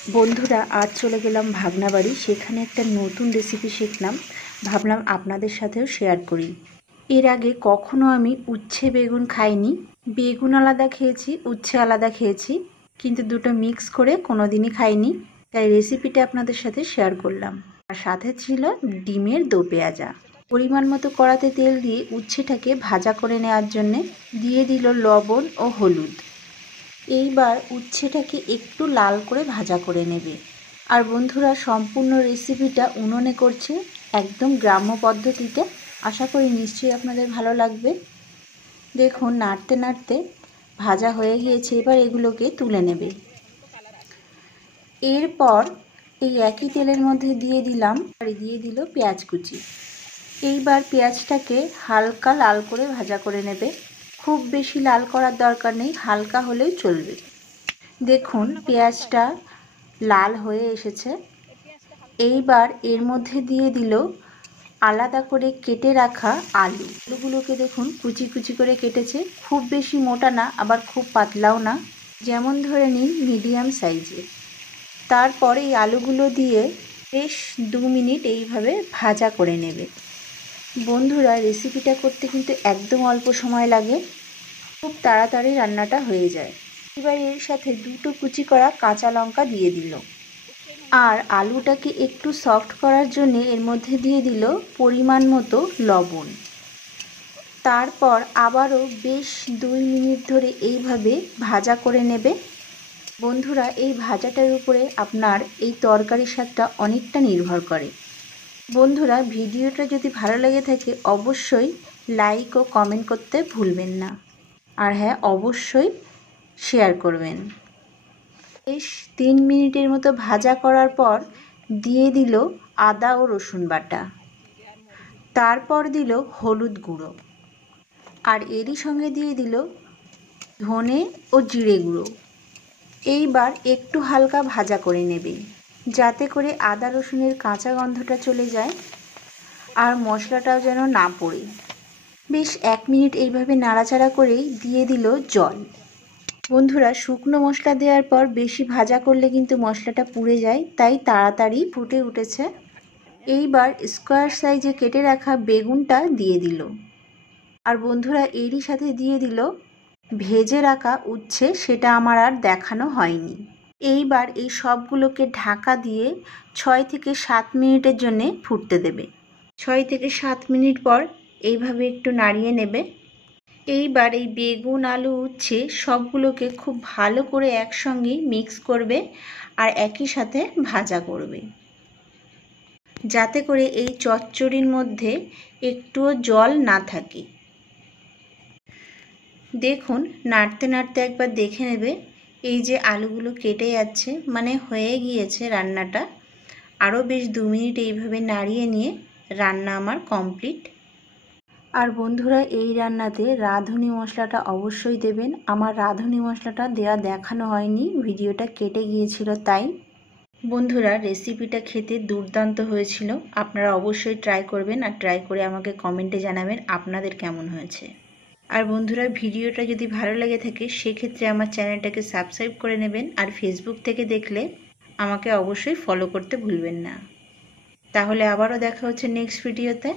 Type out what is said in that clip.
বন্ধুরা আজ চলে গেলাম ভাগনা বাড়ি। সেখানে একটা নতুন রেসিপি শিখলাম, ভাবলাম আপনাদের সাথেও শেয়ার করি। এর আগে কখনো আমি উচ্ছে বেগুন খাইনি। বেগুন আলাদা খেয়েছি, উচ্ছে আলাদা খেয়েছি, কিন্তু দুটো মিক্স করে কোনোদিনই খাইনি। তাই রেসিপিটা আপনাদের সাথে শেয়ার করলাম। আর সাথে ছিল ডিমের দো পেঁয়াজা। পরিমাণ মতো কড়াতে তেল দিয়ে উচ্ছেটাকে ভাজা করে নেওয়ার জন্যে দিয়ে দিল লবণ ও হলুদ। এইবার উচ্ছেটাকে একটু লাল করে ভাজা করে নেবে। আর বন্ধুরা সম্পূর্ণ রেসিপিটা উনুনে করছে, একদম গ্রাম্য পদ্ধতিতে। আশা করি নিশ্চয়ই আপনাদের ভালো লাগবে। দেখুন নাড়তে নাড়তে ভাজা হয়ে গিয়েছে, এবার এগুলোকে তুলে নেবে। এরপর এই একই তেলের মধ্যে দিয়ে দিল পেঁয়াজ কুচি। এইবার পেঁয়াজটাকে হালকা লাল করে ভাজা করে নেবে। খুব বেশি লাল করার দরকার নেই, হালকা হলেই চলবে। দেখুন পেঁয়াজটা লাল হয়ে এসেছে। এইবার এর মধ্যে দিয়ে দিল আলাদা করে কেটে রাখা আলুগুলোকে দেখুন কুচি কুচি করে কেটেছে, খুব বেশি মোটা না আবার খুব পাতলাও না, যেমন ধরে নিন মিডিয়াম সাইজের। তারপর এই আলুগুলো দিয়ে বেশ 2 মিনিট এইভাবে ভাজা করে নেবে। বন্ধুরা রেসিপিটা করতে কিন্তু একদম অল্প সময় লাগে, খুব তাড়াতাড়ি রান্নাটা হয়ে যায়। এবার এর সাথে 2টো কুচি করা কাঁচা লঙ্কা দিয়ে দিল। আর আলুটাকে একটু সফট করার জন্য এর মধ্যে দিয়ে দিল পরিমাণ মতো লবণ। তারপর আবারও বেশ 2 মিনিট ধরে এইভাবে ভাজা করে নেবে। বন্ধুরা এই ভাজাটার উপরে আপনার এই তরকারির স্বাদটা অনেকটা নির্ভর করে। বন্ধুরা ভিডিওটা যদি ভালো লেগে থাকে অবশ্যই লাইক ও কমেন্ট করতে ভুলবেন না। আর হ্যাঁ, অবশ্যই শেয়ার করবেন। বেশ 3 মিনিটের মতো ভাজা করার পর দিয়ে দিল আদা ও রসুন বাটা। তারপর দিল হলুদ গুঁড়ো, আর এরই সঙ্গে দিয়ে দিল ধনে ও জিরে গুঁড়ো। এইবার একটু হালকা ভাজা করে নেবে, যাতে করে আদা রসুনের কাঁচা গন্ধটা চলে যায় আর মশলাটাও যেন না পড়ে। বেশ 1 মিনিট এইভাবে নাড়াচাড়া করেই দিয়ে দিল জল। বন্ধুরা শুকনো মশলা দেওয়ার পর বেশি ভাজা করলে কিন্তু মশলাটা পুড়ে যায়, তাই তাড়াতাড়ি ফুটে উঠেছে। এইবার স্কোয়ার সাইজে কেটে রাখা বেগুনটা দিয়ে দিল। আর বন্ধুরা এরই সাথে দিয়ে দিল ভেজে রাখা উচ্ছে, সেটা আমার আর দেখানো হয়নি। এইবার এই সবগুলোকে ঢাকা দিয়ে 6 থেকে 7 মিনিটের জন্যে ফুটতে দেবে। 6 থেকে 7 মিনিট পর এইভাবে একটু নাড়িয়ে নেবে। এইবার এই বেগুন আলু উচ্ছে সবগুলোকে খুব ভালো করে একসঙ্গে মিক্স করবে আর একই সাথে ভাজা করবে, যাতে করে এই চচ্চড়ির মধ্যে একটুও জল না থাকে। দেখুন নাড়তে নাড়তে একবার দেখে নেবে, এই যে আলুগুলো কেটে যাচ্ছে, মানে হয়ে গিয়েছে রান্নাটা। আরও বেশ 2 মিনিট এইভাবে নাড়িয়ে নিয়ে রান্না আমার কমপ্লিট। আর বন্ধুরা এই রান্নাতে রাঁধুনি মশলাটা অবশ্যই দেবেন। আমার রাঁধুনি মশলাটা দেওয়া দেখানো হয়নি, ভিডিওটা কেটে গিয়েছিল তাই। বন্ধুরা রেসিপিটা খেতে দুর্দান্ত হয়েছিল, আপনারা অবশ্যই ট্রাই করবেন আর ট্রাই করে আমাকে কমেন্টে জানাবেন আপনাদের কেমন হয়েছে। আর বন্ধুরা ভিডিওটা যদি ভালো লেগে থাকে সেক্ষেত্রে আমার চ্যানেলটাকে সাবস্ক্রাইব করে নেবেন, আর ফেসবুক থেকে দেখলে আমাকে অবশ্যই ফলো করতে ভুলবেন না। তাহলে আবারও দেখা হচ্ছে নেক্সট ভিডিওতে।